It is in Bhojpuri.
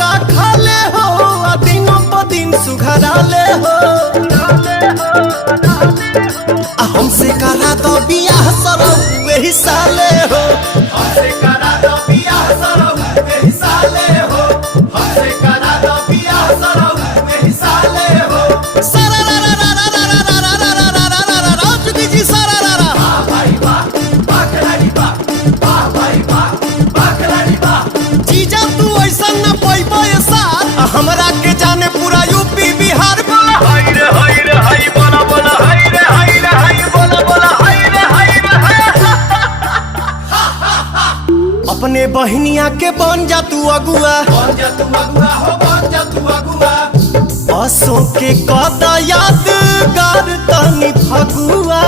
का खाले हो दिनों प दिन सुघराले हो हमसे करा दो बियाह सरौ वही साले हो हमसे करा दो बियाह सरौ वही साले हो हमसे करा दो बियाह सरौ वही साले हो सारा रा रा रा रा रा रा रा रा रा रा रा रा रा चुकी जी सारा रा रा वाह भाई वाह खिलाड़ी वाह भाई वाह खिलाड़ी वाह जीजा तू ऐसा न पैबो ये साथ हमरा के जाने पूरा यूपी बिहार बोला हाय रे हाय बोला बोला हाय रे हाय बोला बोला हाय रे अपने बहनिया के बन जा तू अगुआ हो बन जा तू अगुआ असों के कदा यादगार तनी फगुआ